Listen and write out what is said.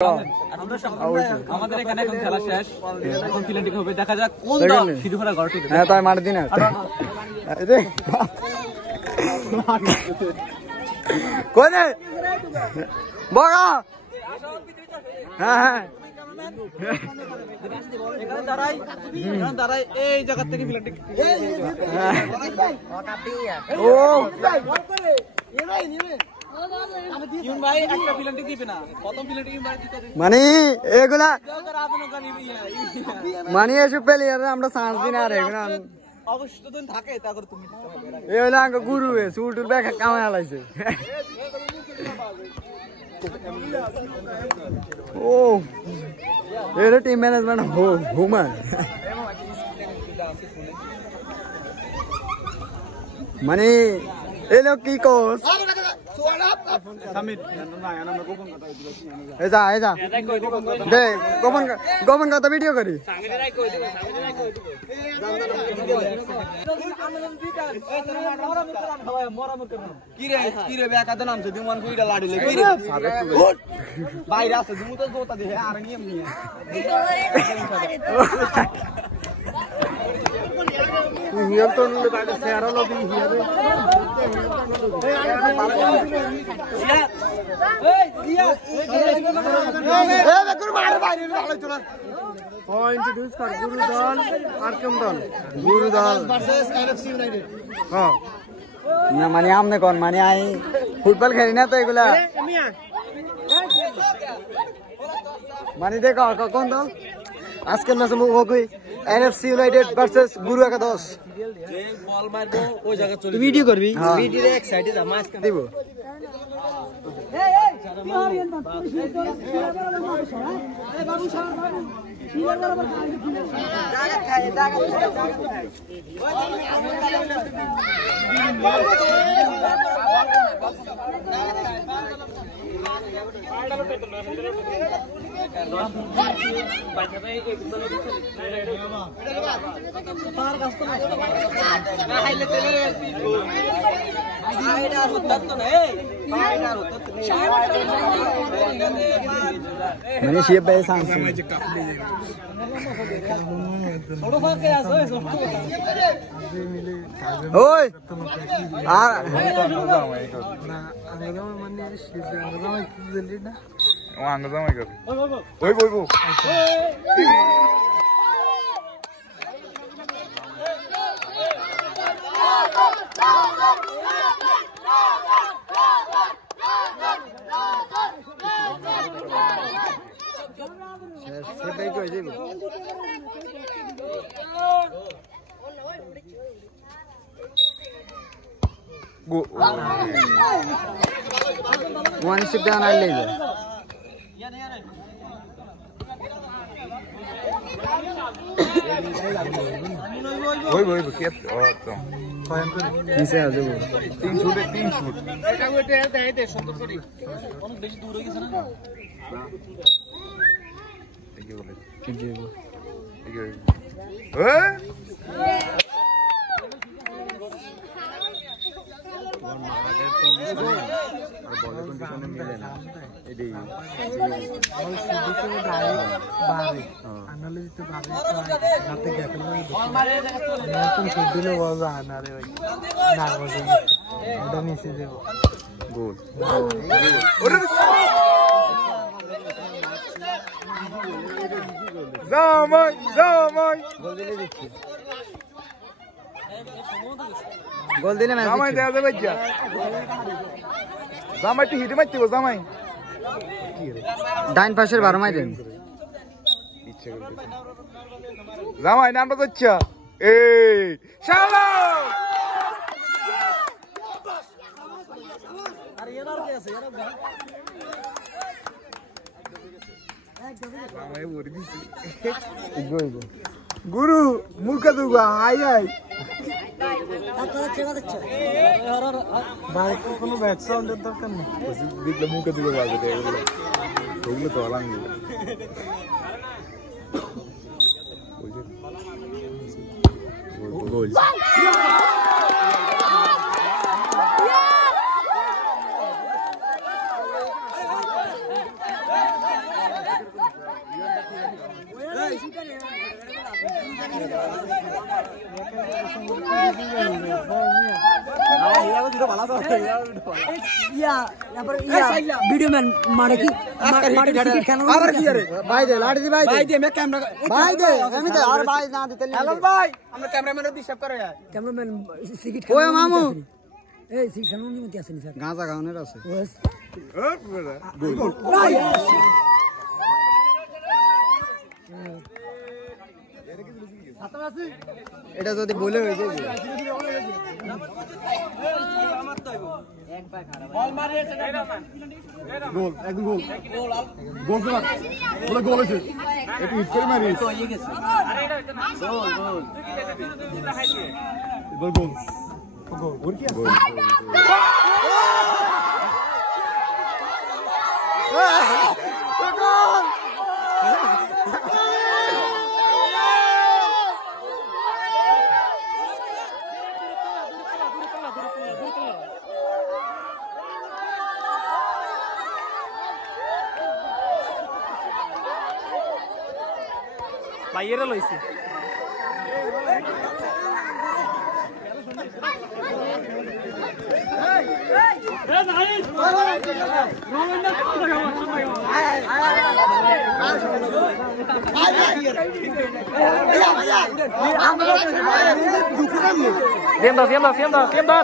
আমাদের এখানে এখন খেলা শেষ, এখন ফিল্ডিং হবে, দেখা যাক কোন দল শিরোপা ঘরে টিকে। হ্যাঁ তাই মার দিন কোনে বগা হ্যাঁ হ্যাঁ এখানে দাঁড়াই এই জায়গা থেকে ফিল্ডিং ও ভাই একটা ফিল্ডিং দিবে না, প্রথম ফিল্ডিং ভাই দিতে মানে এগুলা মানে এসব প্লেয়ার আমরা চান্স দিন আর এগুলা অবশ্য তো থাকে, তারপর তুমি এগুলা আঙ্গ গুরু সুটুর ব্যাগ কামাই আলাইছে। ও এটা টিম ম্যানেজমেন্ট হুমা মানে এলো কি কোচ গোপন কথা ভিডিও করি বাইরে আছে তো জোতা দিয়ে আর নিয়ম নিয়ে মানে আমনে কোন মানে আই ফুটবল খেলি না তো এগুলা মানে দেখো কোন দল আজকের ম্যাচে মুখ হবে এনএফসি ইউনাইটেড ভার্সেস গুরু একাদশ। বল মারবো ওই জায়গা চলে ভিডিও করবি ভিডিওর এক সাইডে যা মাছ দিব মানে শিব ভাই सांस ওই আর one step down I leave it. Woi buket to. কিসে আছে বল 3 শুট এটা ওইটা দেয় দে সুন্দর করে অনেক বেশি দূর হয়ে গেছে না এই বলে কি দিব গোল দিলে ম্যাচ জামাই দেয়া যাবে কি জামাই তো হিটে মারতে গো জামাই ডাইন পাশের 12 মাই দেন ইচ্ছা করতে জামাই নামটা হচ্ছে এই শালা আর এনার কি আছে এনার জামাই বড় দিছি গুরু মুখে দুগা আই আই কোনো ব্যাক সাউন্ডের দরকার নেই, দেখলে মুখে দিকে বাজবে ওগুলো তো আলাদা গোল ভিডিও ম্যান মারে কি আবার কি রে ভাই দে লাড়ি দি ভাই দে মে ক্যামেরা ভাই দে আমি দে আর ভাই না দিতে হ্যালো ভাই আমরা ক্যামেরাম্যানের দি সেভ করে ক্যামেরাম্যান সিগারেট ওই মামু এই সিগারেট খানোর নিমতি আসেনি স্যার গাঁজা গাউনের আছে এটা যদি বলে হয়ে যায় গোল একদম গোল গোল তো বলে গোল হয়েছে একটু হিট করে মারি গোল গোল গোল কি আছে বাইরে লইছে Siempre